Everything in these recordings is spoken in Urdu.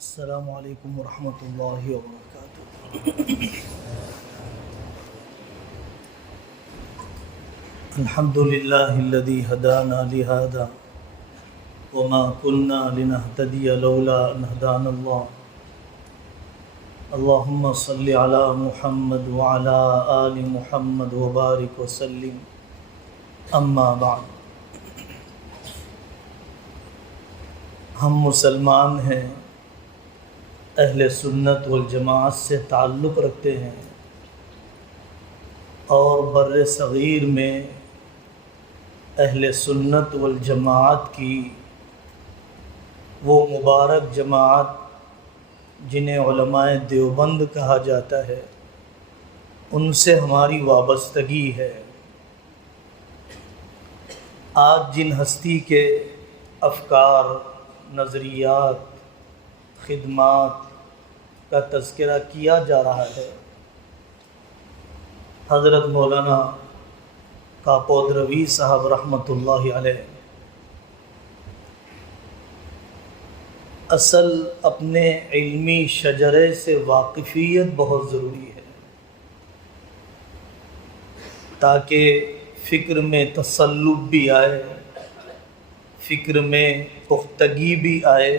السلام علیکم ورحمۃ اللہ وبرکاتہ۔ الحمد للہ الذی ہدانا لہذا وما كنا لنهتدی لولا ان ہدانا اللہ۔ اللہم صل علی محمد وعلی آل محمد وبارک وسلم، اما بعد۔ ہم مسلمان ہیں، اہل سنت والجماعت سے تعلق رکھتے ہیں، اور بر صغیر میں اہل سنت والجماعت کی وہ مبارک جماعت جنہیں علماء دیوبند کہا جاتا ہے، ان سے ہماری وابستگی ہے۔ آج جن ہستی کے افکار، نظریات، خدمات کا تذکرہ کیا جا رہا ہے، حضرت مولانا کاپودروی صاحب رحمۃ اللہ علیہ اصل اپنے علمی شجرے سے واقفیت بہت ضروری ہے، تاکہ فکر میں تصلب بھی آئے، فکر میں پختگی بھی آئے،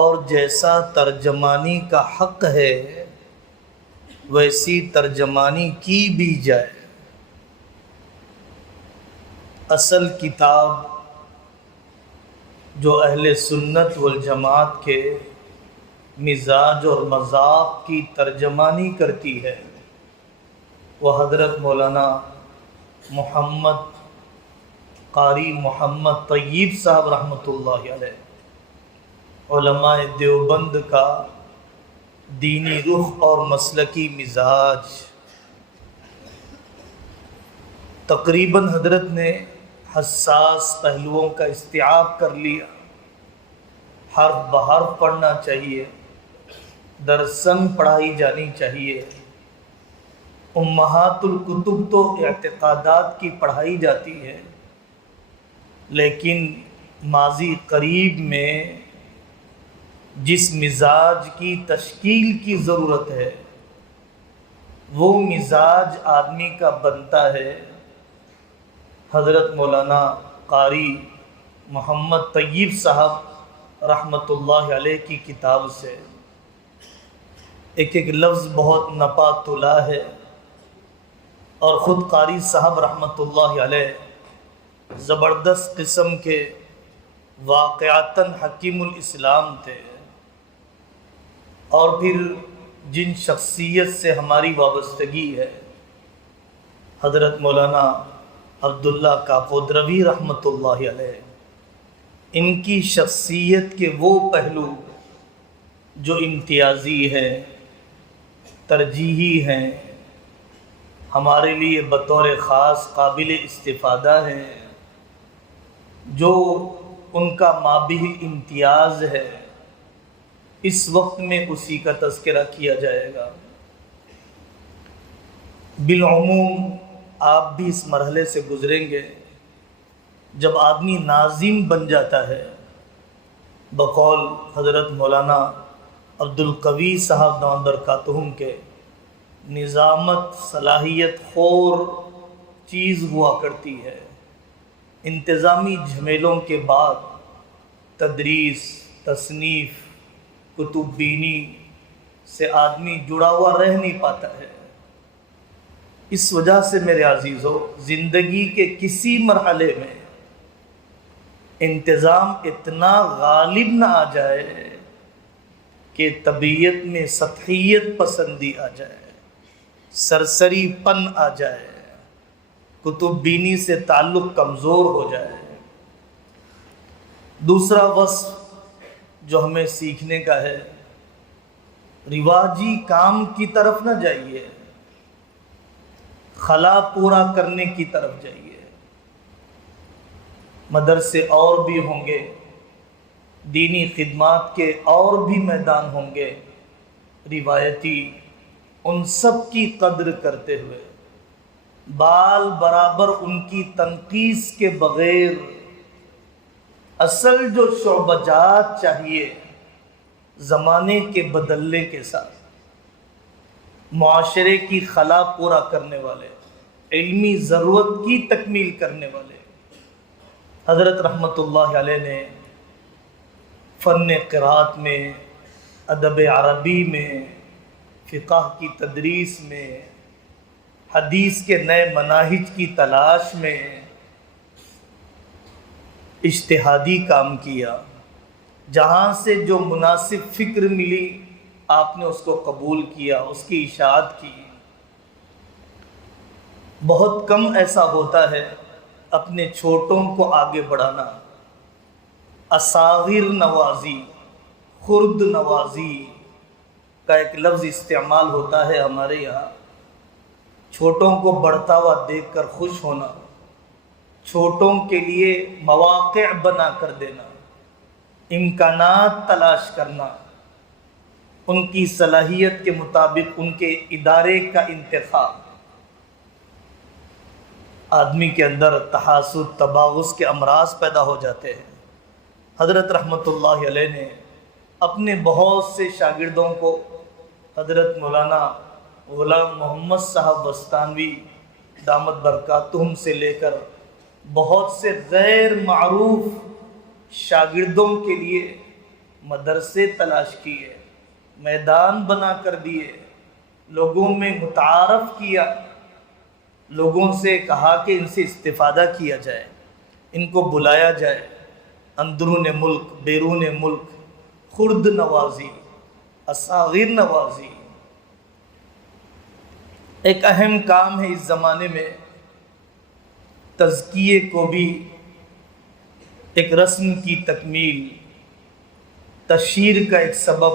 اور جیسا ترجمانی کا حق ہے ویسی ترجمانی کی بھی جائے۔ اصل کتاب جو اہل سنت والجماعت کے مزاج اور مذاق کی ترجمانی کرتی ہے، وہ حضرت مولانا محمد قاری محمد طیب صاحب رحمۃ اللہ علیہ، علماء دیوبند کا دینی رخ اور مسلکی مزاج۔ تقریباً حضرت نے حساس پہلوؤں کا استیعاب کر لیا۔ حرف بحرف پڑھنا چاہیے، درسن پڑھائی جانی چاہیے۔ امہات الکتب تو اعتقادات کی پڑھائی جاتی ہے، لیکن ماضی قریب میں جس مزاج کی تشکیل کی ضرورت ہے وہ مزاج آدمی کا بنتا ہے حضرت مولانا قاری محمد طیب صاحب رحمۃ اللہ علیہ کی کتاب سے۔ ایک ایک لفظ بہت نپا تلا ہے، اور خود قاری صاحب رحمۃ اللہ علیہ زبردست قسم کے واقعتاً حکیم الاسلام تھے۔ اور پھر جن شخصیت سے ہماری وابستگی ہے، حضرت مولانا عبداللہ کاپودروی رحمۃ اللہ علیہ، ان کی شخصیت کے وہ پہلو جو امتیازی ہیں، ترجیحی ہیں، ہمارے لیے بطور خاص قابل استفادہ ہیں، جو ان کا مابہ امتیاز ہے، اس وقت میں اسی کا تذکرہ کیا جائے گا۔ بالعموم آپ بھی اس مرحلے سے گزریں گے، جب آدمی ناظم بن جاتا ہے، بقول حضرت مولانا عبدالقوی صاحب دامت برکاتہم کے، نظامت صلاحیت خور چیز ہوا کرتی ہے۔ انتظامی جھمیلوں کے بعد تدریس، تصنیف، کتب بینی سے آدمی جڑا ہوا رہ نہیں پاتا ہے۔ اس وجہ سے میرے عزیزو، زندگی کے کسی مرحلے میں انتظام اتنا غالب نہ آ جائے کہ طبیعت میں سطحیت پسندی آ جائے، سرسری پن آ جائے، کتب بینی سے تعلق کمزور ہو جائے۔ دوسرا وصف جو ہمیں سیکھنے کا ہے، رواجی کام کی طرف نہ جائیے، خلا پورا کرنے کی طرف جائیے۔ مدرسے اور بھی ہوں گے، دینی خدمات کے اور بھی میدان ہوں گے، روایتی، ان سب کی قدر کرتے ہوئے بال برابر ان کی تنقیص کے بغیر اصل جو شعبہ جات چاہیے زمانے کے بدلنے کے ساتھ معاشرے کی خلا پورا کرنے والے، علمی ضرورت کی تکمیل کرنے والے حضرت رحمت اللہ علیہ نے فن قرات میں، ادب عربی میں، فقہ کی تدریس میں، حدیث کے نئے مناہج کی تلاش میں اجتہادی کام کیا۔ جہاں سے جو مناسب فکر ملی آپ نے اس کو قبول کیا، اس کی اشاعت کی۔ بہت کم ایسا ہوتا ہے اپنے چھوٹوں کو آگے بڑھانا۔ اصاغر نوازی، خرد نوازی کا ایک لفظ استعمال ہوتا ہے ہمارے یہاں، چھوٹوں کو بڑھتا ہوا دیکھ کر خوش ہونا، چھوٹوں کے لیے مواقع بنا کر دینا، امکانات تلاش کرنا، ان کی صلاحیت کے مطابق ان کے ادارے کا انتخاب۔ آدمی کے اندر تحاسد، تباغض کے امراض پیدا ہو جاتے ہیں۔ حضرت رحمت اللہ علیہ نے اپنے بہت سے شاگردوں کو حضرت مولانا غلام محمد صاحب بستانوی دامت برکاتہم سے لے کر بہت سے غیر معروف شاگردوں کے لیے مدرسے تلاش کیے، میدان بنا کر دیے، لوگوں میں متعارف کیا، لوگوں سے کہا کہ ان سے استفادہ کیا جائے، ان کو بلایا جائے، اندرون ملک بیرون ملک، خرد نوازی، اصاغر نوازی ایک اہم کام ہے اس زمانے میں۔ تزکیے کو بھی ایک رسم کی تکمیل، تشہیر کا ایک سبب،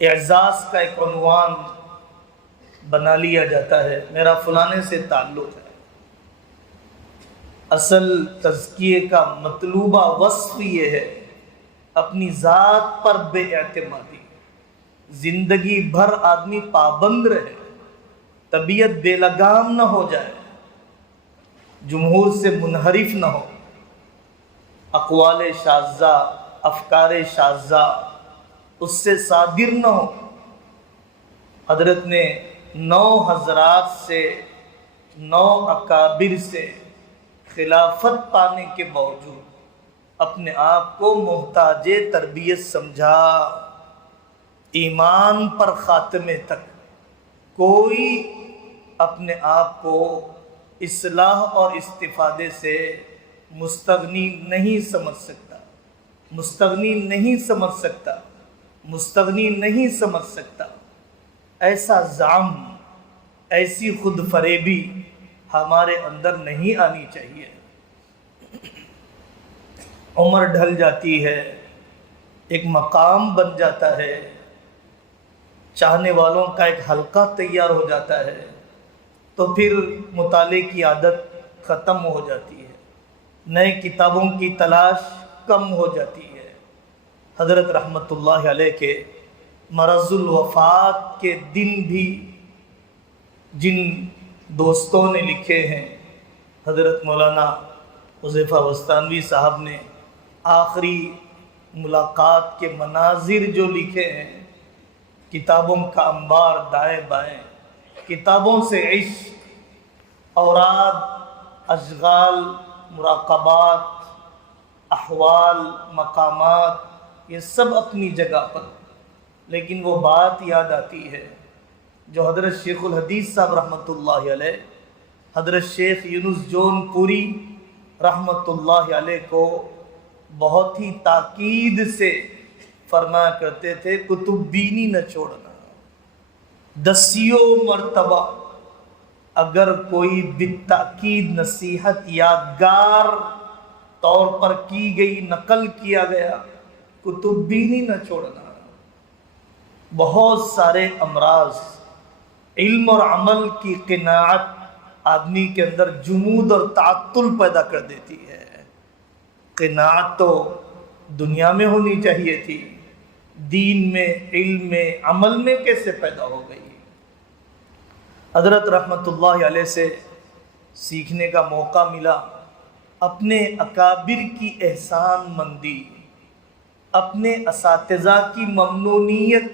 اعزاز کا ایک عنوان بنا لیا جاتا ہے، میرا فلانے سے تعلق ہے۔ اصل تزکیے کا مطلوبہ وصف یہ ہے اپنی ذات پر بے اعتمادی، زندگی بھر آدمی پابند رہے، طبیعت بے لگام نہ ہو جائے، جمہور سے منحرف نہ ہو، اقوال شاذہ، افکار شاذہ اس سے صادر نہ ہو۔ حضرت نے 9 حضرات سے، 9 اکابر سے خلافت پانے کے باوجود اپنے آپ کو محتاج تربیت سمجھا۔ ایمان پر خاتمے تک کوئی اپنے آپ کو اصلاح اور استفادے سے مستغنی نہیں سمجھ سکتا، مستغنی نہیں سمجھ سکتا، مستغنی نہیں سمجھ سکتا۔ ایسا زعم، ایسی خود فریبی ہمارے اندر نہیں آنی چاہیے۔ عمر ڈھل جاتی ہے، ایک مقام بن جاتا ہے، چاہنے والوں کا ایک حلقہ تیار ہو جاتا ہے، تو پھر مطالعے کی عادت ختم ہو جاتی ہے، نئے کتابوں کی تلاش کم ہو جاتی ہے۔ حضرت رحمت اللہ علیہ کے مرض الوفات کے دن بھی جن دوستوں نے لکھے ہیں، حضرت مولانا حذیفہ بستانوی صاحب نے آخری ملاقات کے مناظر جو لکھے ہیں، کتابوں کا انبار دائیں بائیں، کتابوں سے عشق، اوراد، اشغال، مراقبات، احوال، مقامات، یہ سب اپنی جگہ پر، لیکن وہ بات یاد آتی ہے جو حضرت شیخ الحدیث صاحب رحمۃ اللہ علیہ، حضرت شیخ یونس جون پوری رحمۃ اللہ علیہ کو بہت ہی تاکید سے فرمایا کرتے تھے، کتب بینی نہ چھوڑنا، 10 مرتبہ اگر کوئی بالتاکید نصیحت یادگار طور پر کی گئی، نقل کیا گیا، کتب بینی نہ چھوڑنا۔ بہت سارے امراض، علم اور عمل کی قناعت آدمی کے اندر جمود اور تعطل پیدا کر دیتی ہے۔ قناعت تو دنیا میں ہونی چاہیے تھی، دین میں، علم میں، عمل میں کیسے پیدا ہو گئی؟ حضرت رحمت اللہ علیہ سے سیکھنے کا موقع ملا، اپنے اکابر کی احسان مندی، اپنے اساتذہ کی ممنونیت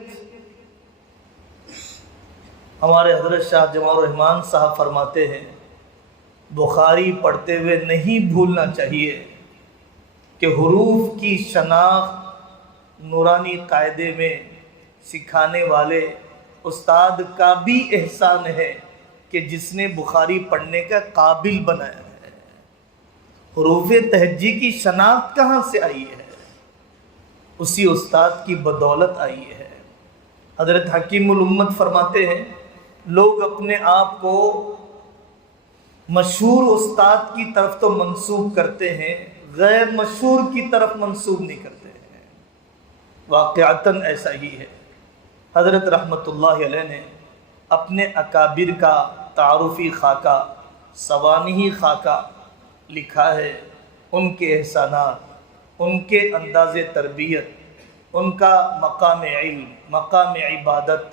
ہمارے حضرت شاہ جمال الرحمن صاحب فرماتے ہیں بخاری پڑھتے ہوئے نہیں بھولنا چاہیے کہ حروف کی شناخت نورانی قاعدے میں سکھانے والے استاد کا بھی احسان ہے کہ جس نے بخاری پڑھنے کا قابل بنایا ہے۔ حروف تہجی کی شناخت کہاں سے آئی ہے؟ اسی استاد کی بدولت آئی ہے۔ حضرت حکیم الامت فرماتے ہیں لوگ اپنے آپ کو مشہور استاد کی طرف تو منسوب کرتے ہیں، غیر مشہور کی طرف منسوب نہیں کرتے ہیں۔ واقعتاً ایسا ہی ہے۔ حضرت رحمت اللہ علیہ نے اپنے اکابر کا تعارفی خاکہ، سوانحی خاکہ لکھا ہے۔ ان کے احسانات، ان کے انداز تربیت، ان کا مقام علم، مقام عبادت،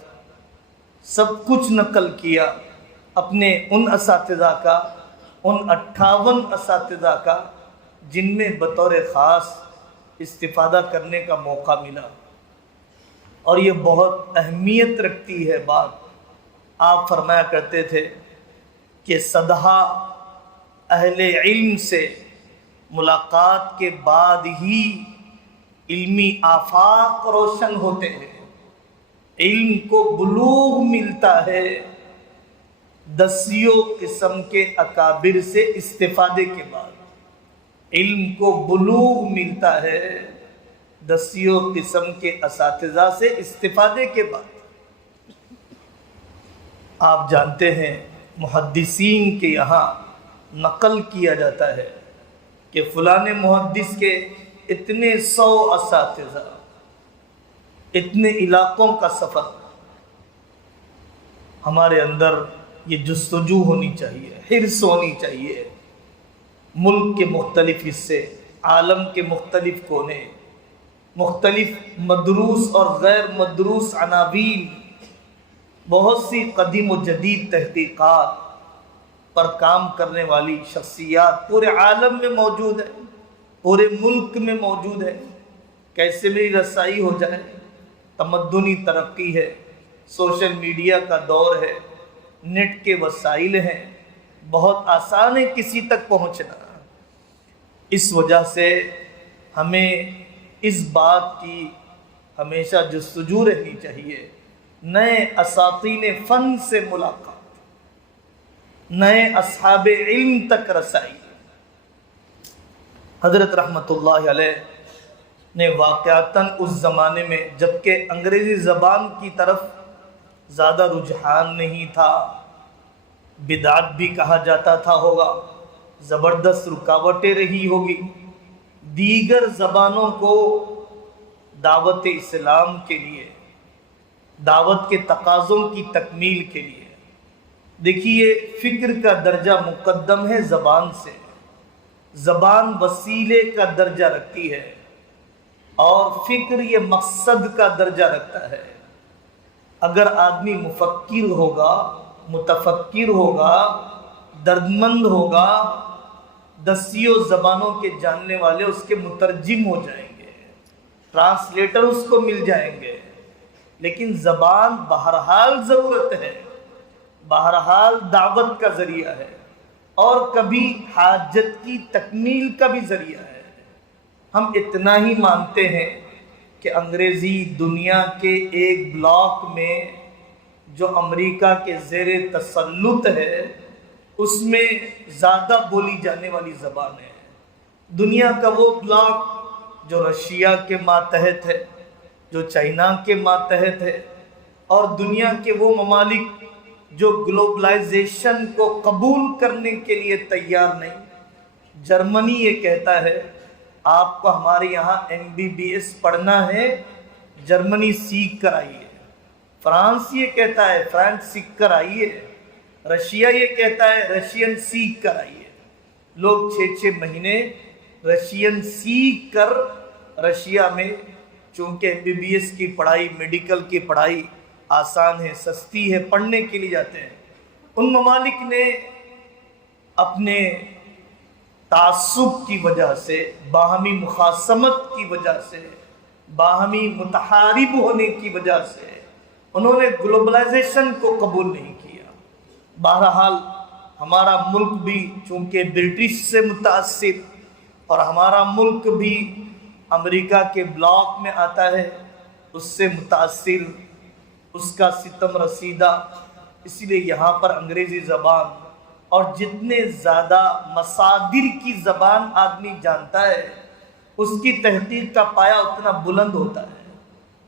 سب کچھ نقل کیا اپنے ان اساتذہ کا، ان 58 اساتذہ کا جن میں بطور خاص استفادہ کرنے کا موقع ملا۔ اور یہ بہت اہمیت رکھتی ہے بات۔ آپ فرمایا کرتے تھے کہ صدہا اہل علم سے ملاقات کے بعد ہی علمی آفاق روشن ہوتے ہیں، علم کو بلوغ ملتا ہے دسیوں قسم کے اکابر سے استفادے کے بعد، علم کو بلوغ ملتا ہے دسیوں قسم کے اساتذہ سے استفادے کے بعد۔ آپ جانتے ہیں محدثین کے یہاں نقل کیا جاتا ہے کہ فلاں محدث کے اتنے 100 اساتذہ، اتنے علاقوں کا سفر۔ ہمارے اندر یہ جستجو ہونی چاہیے، حرص ہونی چاہیے۔ ملک کے مختلف حصے، عالم کے مختلف کونے، مختلف مدروس اور غیر مدروس عناوین، بہت سی قدیم و جدید تحقیقات پر کام کرنے والی شخصیات پورے عالم میں موجود ہیں، پورے ملک میں موجود ہے۔ کیسے بھی رسائی ہو جائے، تمدنی ترقی ہے، سوشل میڈیا کا دور ہے، نیٹ کے وسائل ہیں، بہت آسان ہے کسی تک پہنچنا۔ اس وجہ سے ہمیں اس بات کی ہمیشہ جستجو رہنی چاہیے، نئے اساطین فن سے ملاقات، نئے اصحاب علم تک رسائی۔ حضرت رحمت اللہ علیہ نے واقعتاً اس زمانے میں جبکہ انگریزی زبان کی طرف زیادہ رجحان نہیں تھا، بدعت بھی کہا جاتا تھا ہوگا، زبردست رکاوٹیں رہی ہوگی، دیگر زبانوں کو دعوت اسلام کے لیے، دعوت کے تقاضوں کی تکمیل کے لیے، دیکھیے فکر کا درجہ مقدم ہے زبان سے، زبان وسیلے کا درجہ رکھتی ہے اور فکر یہ مقصد کا درجہ رکھتا ہے۔ اگر آدمی مفکر ہوگا، متفکر ہوگا، دردمند ہوگا، دسیوں زبانوں کے جاننے والے اس کے مترجم ہو جائیں گے، ٹرانسلیٹر اس کو مل جائیں گے، لیکن زبان بہرحال ضرورت ہے، بہرحال دعوت کا ذریعہ ہے اور کبھی حاجت کی تکمیل کا بھی ذریعہ ہے۔ ہم اتنا ہی مانتے ہیں کہ انگریزی دنیا کے ایک بلاک میں جو امریکہ کے زیر تسلط ہے اس میں زیادہ بولی جانے والی زبان ہے۔ دنیا کا وہ بلاک جو رشیا کے ماتحت ہے، جو چائنا کے ماتحت ہے، اور دنیا کے وہ ممالک جو گلوبلائزیشن کو قبول کرنے کے لیے تیار نہیں۔ جرمنی یہ کہتا ہے آپ کو ہمارے یہاں MBBS پڑھنا ہے، جرمنی سیکھ کر آئیے۔ فرانس یہ کہتا ہے فرانس سیکھ کر آئیے۔ رشیا یہ کہتا ہے رشین سیکھ کر آئیے۔ لوگ 6 مہینے رشین سیکھ کر رشیا میں، چونکہ MBBS کی پڑھائی، میڈیکل کی پڑھائی آسان ہے، سستی ہے، پڑھنے کے لیے جاتے ہیں۔ ان ممالک نے اپنے تعصب کی وجہ سے، باہمی مخاصمت کی وجہ سے باہمی متحارب ہونے کی وجہ سے انہوں نے گلوبلائزیشن کو قبول نہیں کیا۔ بہرحال ہمارا ملک بھی چونکہ برٹش سے متاثر اور ہمارا ملک بھی امریکہ کے بلاک میں آتا ہے، اس سے متاثر، اس کا ستم رسیدہ، اس لیے یہاں پر انگریزی زبان اور جتنے زیادہ مصادر کی زبان آدمی جانتا ہے اس کی تحقیق کا پایہ اتنا بلند ہوتا ہے۔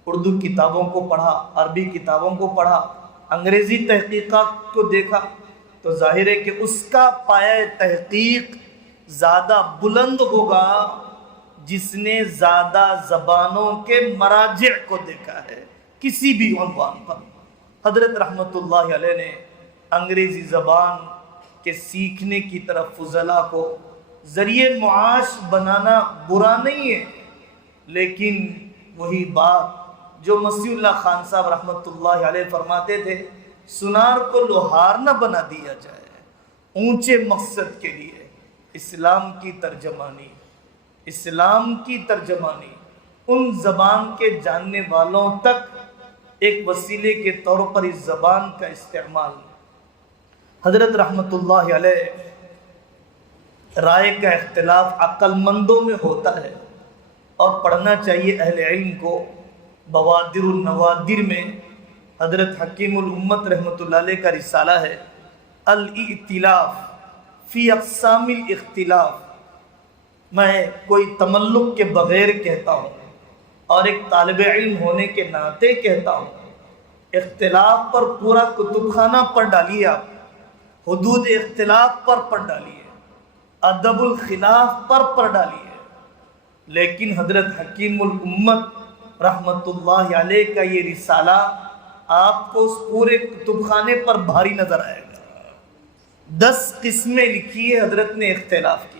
اردو کتابوں کو پڑھا، عربی کتابوں کو پڑھا، انگریزی تحقیقات کو دیکھا تو ظاہر ہے کہ اس کا پایہ تحقیق زیادہ بلند ہوگا جس نے زیادہ زبانوں کے مراجع کو دیکھا ہے کسی بھی عنوان پر۔ حضرت رحمت اللہ علیہ نے انگریزی زبان کے سیکھنے کی طرف فضلاء کو ذریعہ معاش بنانا برا نہیں ہے، لیکن وہی بات جو مسیح اللہ خان صاحب رحمت اللہ علیہ فرماتے تھے، سنار کو لوہار نہ بنا دیا جائے، اونچے مقصد کے لیے اسلام کی ترجمانی، اسلام کی ترجمانی ان زبان کے جاننے والوں تک ایک وسیلے کے طور پر اس زبان کا استعمال۔ حضرت رحمت اللہ علیہ رائے کا اختلاف عقل مندوں میں ہوتا ہے اور پڑھنا چاہیے اہل علم کو۔ بوادر النوادر میں حضرت حکیم الامت رحمت اللہ علیہ کا رسالہ ہے الائتلاف فی اقسام الاختلاف۔ میں کوئی تملق کے بغیر کہتا ہوں اور ایک طالب علم ہونے کے ناطے کہتا ہوں، اختلاف پر پورا کتب خانہ پڑھ ڈالیے، آپ حدود اختلاف پر پڑھ ڈالیے، ادب الخلاف پر پڑھ ڈالیے، لیکن حضرت حکیم الامت رحمت اللہ علیہ کا یہ رسالہ آپ کو اس پورے کتب خانے پر بھاری نظر آئے گا۔ 10 قسمیں لکھی ہے حضرت نے اختلاف کی،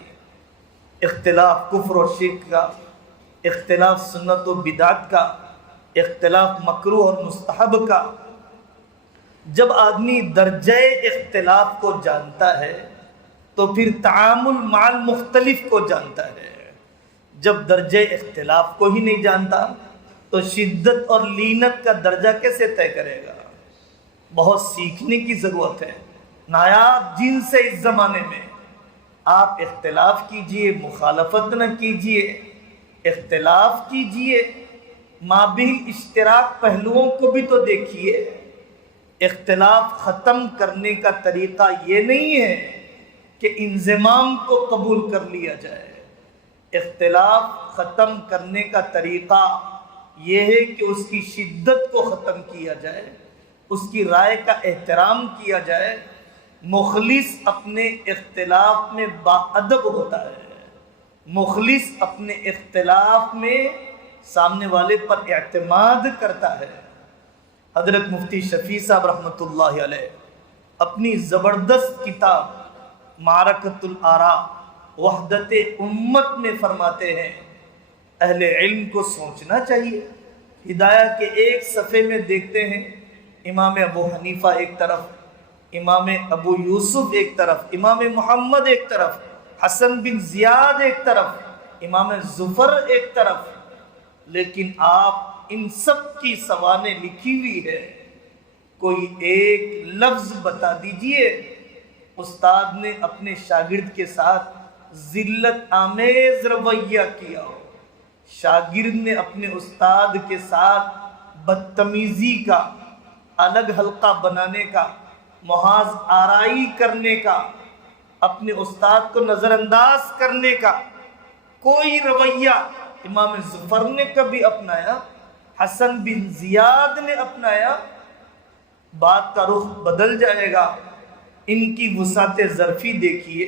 اختلاف کفر و شرک کا، اختلاف سنت و بدعت کا، اختلاف مکروہ اور مستحب کا۔ جب آدمی درجہ اختلاف کو جانتا ہے تو پھر تعامل مع المختلف کو جانتا ہے۔ جب درجہ اختلاف کو ہی نہیں جانتا تو شدت اور لینت کا درجہ کیسے طے کرے گا؟ بہت سیکھنے کی ضرورت ہے۔ نایاب جن سے اس زمانے میں آپ اختلاف کیجئے، مخالفت نہ کیجئے، اختلاف کیجئے، مابین اشتراک پہلوؤں کو بھی تو دیکھیے۔ اختلاف ختم کرنے کا طریقہ یہ نہیں ہے کہ انضمام کو قبول کر لیا جائے، اختلاف ختم کرنے کا طریقہ یہ ہے کہ اس کی شدت کو ختم کیا جائے، اس کی رائے کا احترام کیا جائے۔ مخلص اپنے اختلاف میں باادب ہوتا ہے، مخلص اپنے اختلاف میں سامنے والے پر اعتماد کرتا ہے۔ حضرت مفتی شفیع صاحب رحمۃ اللہ علیہ اپنی زبردست کتاب معرکۃ الآراء وحدت امت میں فرماتے ہیں اہل علم کو سوچنا چاہیے۔ ہدایہ کے ایک صفحے میں دیکھتے ہیں امام ابو حنیفہ ایک طرف، امام ابو یوسف ایک طرف، امام محمد ایک طرف، حسن بن زیاد ایک طرف، امام زفر ایک طرف، لیکن آپ ان سب کی سوانح لکھی ہوئی ہے، کوئی ایک لفظ بتا دیجئے استاد نے اپنے شاگرد کے ساتھ ذلت آمیز رویہ کیا ہو، شاگرد نے اپنے استاد کے ساتھ بدتمیزی کا، الگ حلقہ بنانے کا، محاذ آرائی کرنے کا، اپنے استاد کو نظر انداز کرنے کا کوئی رویہ امام ظفر نے کبھی اپنایا، حسن بن زیاد نے اپنایا؟ بات کا رخ بدل جائے گا۔ ان کی وسعت ظرفی دیکھیے،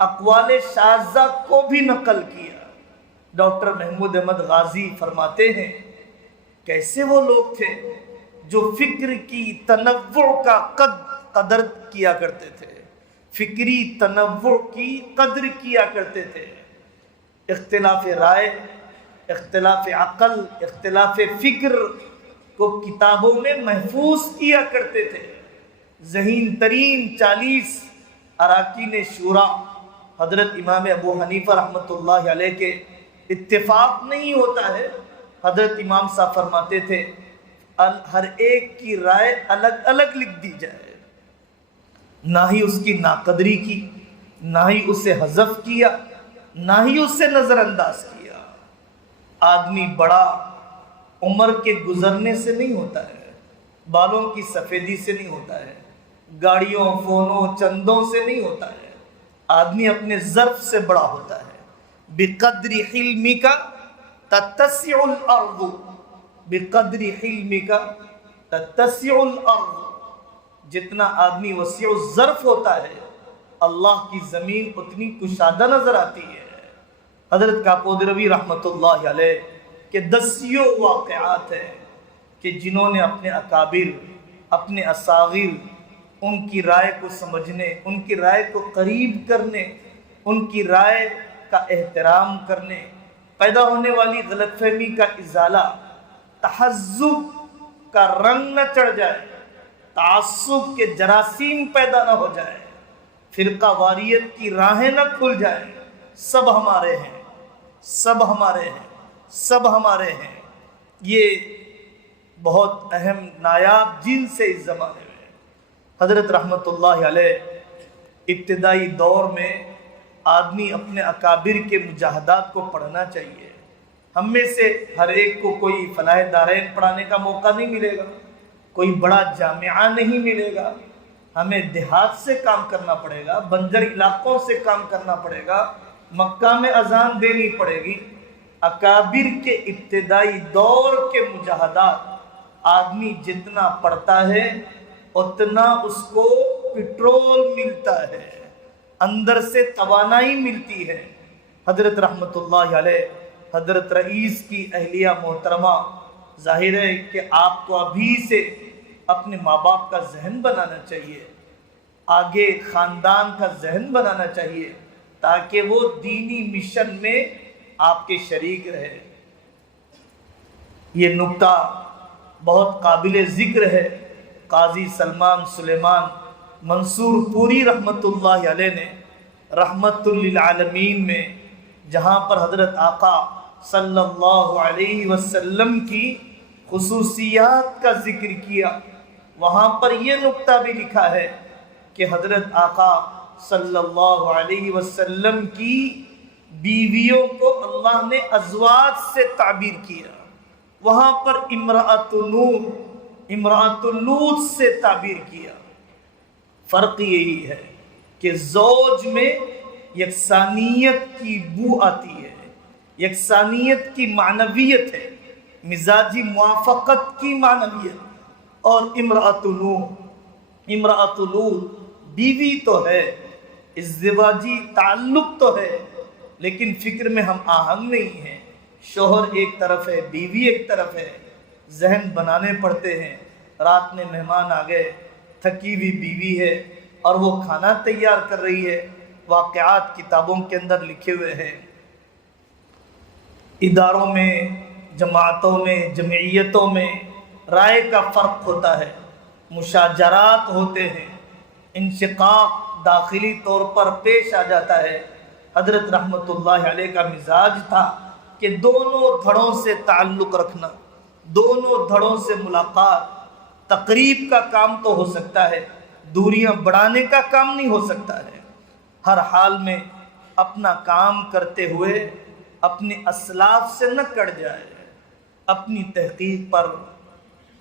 اقوال شاذہ کو بھی نقل کیا۔ ڈاکٹر محمود احمد غازی فرماتے ہیں کیسے وہ لوگ تھے جو فکر کی تنوع کا قدر کیا کرتے تھے، فکری تنوع کی قدر کیا کرتے تھے، اختلاف رائے، اختلاف عقل، اختلاف فکر کو کتابوں میں محفوظ کیا کرتے تھے۔ ذہین ترین 40 اراکین شورا حضرت امام ابو حنیفہ رحمۃ اللہ علیہ کے اتفاق نہیں ہوتا ہے حضرت امام صاحب فرماتے تھے ہر ایک کی رائے الگ الگ لکھ دی جائے، نہ ہی اس کی ناقدری کی، نہ ہی اسے حذف کیا، نہ ہی اسے نظر انداز کیا۔ آدمی بڑا عمر کے گزرنے سے نہیں ہوتا ہے، بالوں کی سفیدی سے نہیں ہوتا ہے، گاڑیوں فونوں چندوں سے نہیں ہوتا ہے، آدمی اپنے ظرف سے بڑا ہوتا ہے۔ بقدر حلمک تتسع الارض، بقدر حلمک تتسع الارض، جتنا آدمی وسیع الظرف ہوتا ہے اللہ کی زمین اتنی کشادہ نظر آتی ہے۔ حضرت کاپودروی رحمۃ اللہ علیہ کے دسیوں واقعات ہیں کہ جنہوں نے اپنے اکابر، اپنے اصاغر، ان کی رائے کو سمجھنے، ان کی رائے کو قریب کرنے، ان کی رائے کا احترام کرنے، پیدا ہونے والی غلط فہمی کا ازالہ، تحزب کا رنگ نہ چڑھ جائے، تعصب کے جراثیم پیدا نہ ہو جائے، فرقہ واریت کی راہیں نہ کھل جائیں، سب ہمارے ہیں، سب ہمارے ہیں، سب ہمارے ہیں۔ یہ بہت اہم نایاب جنس ہے اس زمانے میں۔ حضرت رحمت اللہ علیہ ابتدائی دور میں آدمی اپنے اکابر کے مجاہدات کو پڑھنا چاہیے۔ ہم میں سے ہر ایک کو کوئی فلاح دارین پڑھانے کا موقع نہیں ملے گا، کوئی بڑا جامعہ نہیں ملے گا، ہمیں دیہات سے کام کرنا پڑے گا، بنجر علاقوں سے کام کرنا پڑے گا، مکہ میں اذان دینی پڑے گی۔ اکابر کے ابتدائی دور کے مجاہدات آدمی جتنا پڑھتا ہے اتنا اس کو پٹرول ملتا ہے، اندر سے توانائی ملتی ہے۔ حضرت رحمت اللہ علیہ، حضرت رئیس کی اہلیہ محترمہ، ظاہر ہے کہ آپ کو ابھی سے اپنے ماں باپ کا ذہن بنانا چاہیے، آگے خاندان کا ذہن بنانا چاہیے تاکہ وہ دینی مشن میں آپ کے شریک رہے۔ یہ نکتہ بہت قابل ذکر ہے۔ قاضی سلمان سلیمان منصور پوری رحمت اللہ علیہ نے رحمت للعالمین میں جہاں پر حضرت آقا صلی اللہ علیہ وسلم کی خصوصیات کا ذکر کیا، وہاں پر یہ نکتہ بھی لکھا ہے کہ حضرت آقا صلی اللہ علیہ وسلم کی بیویوں کو اللہ نے ازواج سے تعبیر کیا، وہاں پر امرأۃ نوح، امرأۃ لوط سے تعبیر کیا۔ فرق یہی ہے کہ زوج میں یکسانیت کی بو آتی ہے، یکسانیت کی معنویت ہے، مزاجی موافقت کی معنویت، اور امرأۃ نوح، امرأۃ لوط بیوی تو ہے، ازدواجی تعلق تو ہے، لیکن فکر میں ہم آہنگ نہیں ہیں، شوہر ایک طرف ہے، بیوی ایک طرف ہے، ذہن بنانے پڑتے ہیں۔ رات میں مہمان آ گئے، تھکی ہوئی بیوی ہے اور وہ کھانا تیار کر رہی ہے۔ واقعات کتابوں کے اندر لکھے ہوئے ہیں، اداروں میں، جماعتوں میں، جمعیتوں میں رائے کا فرق ہوتا ہے، مشاجرات ہوتے ہیں، انشقاق داخلی طور پر پیش آ جاتا ہے۔ حضرت رحمت اللہ علیہ کا مزاج تھا کہ دونوں دھڑوں سے تعلق رکھنا، دونوں دھڑوں سے ملاقات، تقریب کا کام تو ہو سکتا ہے، دوریاں بڑھانے کا کام نہیں ہو سکتا ہے۔ ہر حال میں اپنا کام کرتے ہوئے اپنے اسلاف سے نہ کٹ جائے، اپنی تحقیق پر،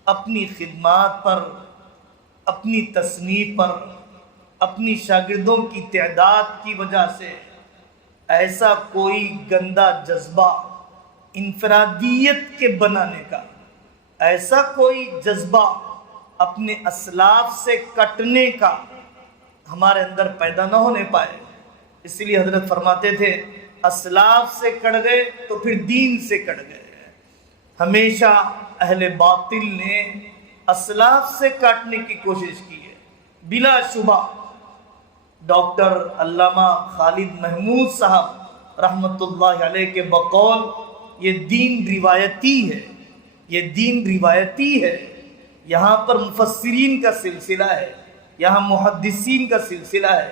اپنی خدمات پر، اپنی تصنیف پر، اپنی شاگردوں کی تعداد کی وجہ سے ایسا کوئی گندا جذبہ انفرادیت کے بنانے کا، ایسا کوئی جذبہ اپنے اسلاف سے کٹنے کا ہمارے اندر پیدا نہ ہونے پائے۔ اس لیے حضرت فرماتے تھے اسلاف سے کٹ گئے تو پھر دین سے کٹ گئے۔ ہمیشہ اہل باطل نے اسلاف سے کاٹنے کی کوشش کی ہے۔ بلا شبہ ڈاکٹر علامہ خالد محمود صاحب رحمت اللہ علیہ کے بقول یہ دین روایتی ہے، یہ دین روایتی ہے۔ یہاں پر مفسرین کا سلسلہ ہے، یہاں محدثین کا سلسلہ ہے،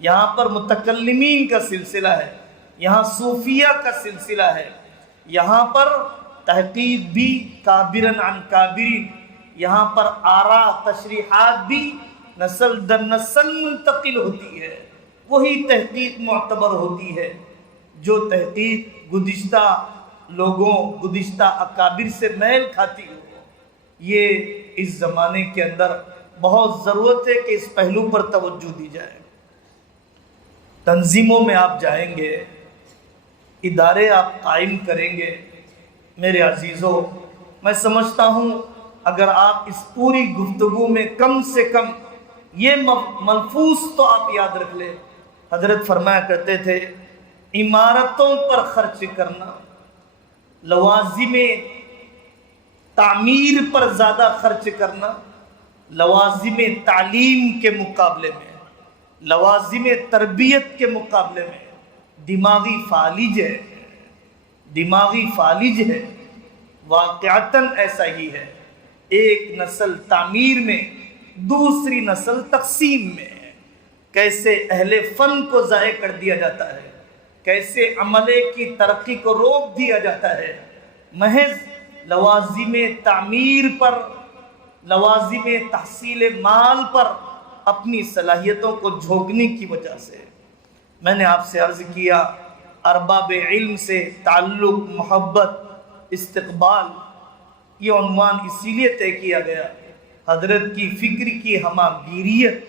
یہاں پر متکلمین کا سلسلہ ہے، یہاں صوفیہ کا سلسلہ ہے، یہاں پر تحقیق بھی کابرن عن کابرین، یہاں پر آرا تشریحات بھی نسل در نسل منتقل ہوتی ہے، وہی تحقیق معتبر ہوتی ہے جو تحقیق گزشتہ لوگوں، گزشتہ اکابر سے میل کھاتی ہو۔ یہ اس زمانے کے اندر بہت ضرورت ہے کہ اس پہلو پر توجہ دی جائے۔ تنظیموں میں آپ جائیں گے، ادارے آپ قائم کریں گے، میرے عزیزوں میں سمجھتا ہوں اگر آپ اس پوری گفتگو میں کم سے کم یہ ملفوظ تو آپ یاد رکھ لیں۔ حضرت فرمایا کرتے تھے عمارتوں پر خرچ کرنا لوازم تعمیر پر زیادہ خرچ کرنا لوازم تعلیم کے مقابلے میں، لوازم تربیت کے مقابلے میں دماغی فالج ہے، دماغی فالج ہے۔ واقعتاً ایسا ہی ہے، ایک نسل تعمیر میں، دوسری نسل تقسیم میں۔ کیسے اہل فن کو ضائع کر دیا جاتا ہے، کیسے عملے کی ترقی کو روک دیا جاتا ہے، محض لوازم تعمیر پر، لوازم تحصیل مال پر اپنی صلاحیتوں کو جھونکنے کی وجہ سے۔ میں نے آپ سے عرض کیا ارباب علم سے تعلق، محبت، استقبال، یہ عنوان اسی لیے طے کیا گیا حضرت کی فکر کی ہماگیریت،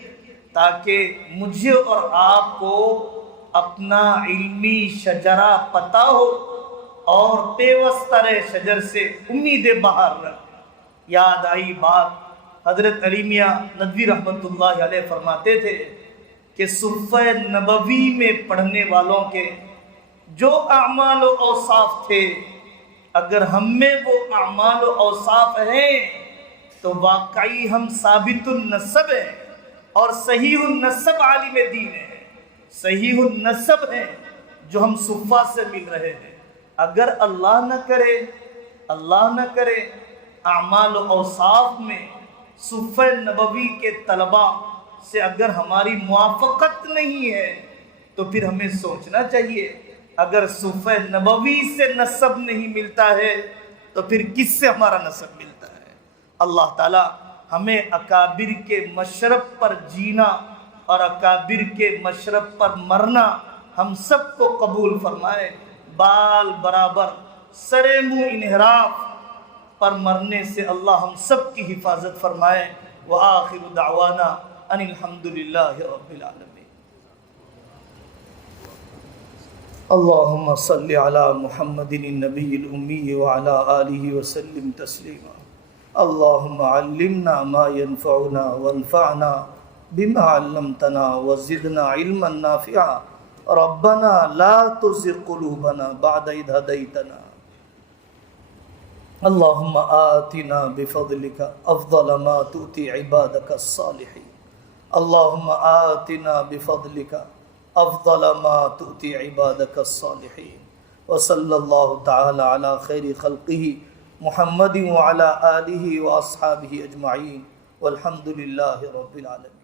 تاکہ مجھے اور آپ کو اپنا علمی شجرہ پتہ ہو اور پیوستہ شجر سے امید بہار رہے۔ یاد آئی بات حضرت علی میاں ندوی رحمۃ اللہ علیہ فرماتے تھے کہ صفحہ نبوی میں پڑھنے والوں کے جو اعمال و اوصاف تھے، اگر ہم میں وہ اعمال و اوصاف ہیں تو واقعی ہم ثابت النسب ہیں اور صحیح النسب عالم دین ہیں، صحیح النسب ہیں جو ہم صفحہ سے مل رہے ہیں۔ اگر اللہ نہ کرے، اللہ نہ کرے اعمال و اوصاف میں صفحہ نبوی کے طلباء سے اگر ہماری موافقت نہیں ہے تو پھر ہمیں سوچنا چاہیے اگر صفحہ نبوی سے نسب نہیں ملتا ہے تو پھر کس سے ہمارا نسب ملتا ہے؟ اللہ تعالی ہمیں اکابر کے مشرب پر جینا اور اکابر کے مشرب پر مرنا ہم سب کو قبول فرمائے۔ بال برابر سر منہ انحراف پر مرنے سے اللہ ہم سب کی حفاظت فرمائے۔ وآخر دعوانا ان الحمدللہ رب العالمین۔ اللہم صلی علی محمد النبی الامی وعلی آلہ وسلم تسلیما۔ اللہم علمنا ما ينفعنا وانفعنا بما علمتنا وزدنا علما نافعا۔ ربنا لا تزغ قلوبنا بعد إذ هديتنا۔ اللہم آتنا بفضلك افضل ما تؤتی عبادك الصالحین۔ اللہم آتنا بفضلك افضل ما تؤتی عبادك الصالحین۔ وصلی اللہ تعالی علی خیر خلقہ محمد وعلی آلہ واصحابہ اجمعین والحمد للہ رب العالمین۔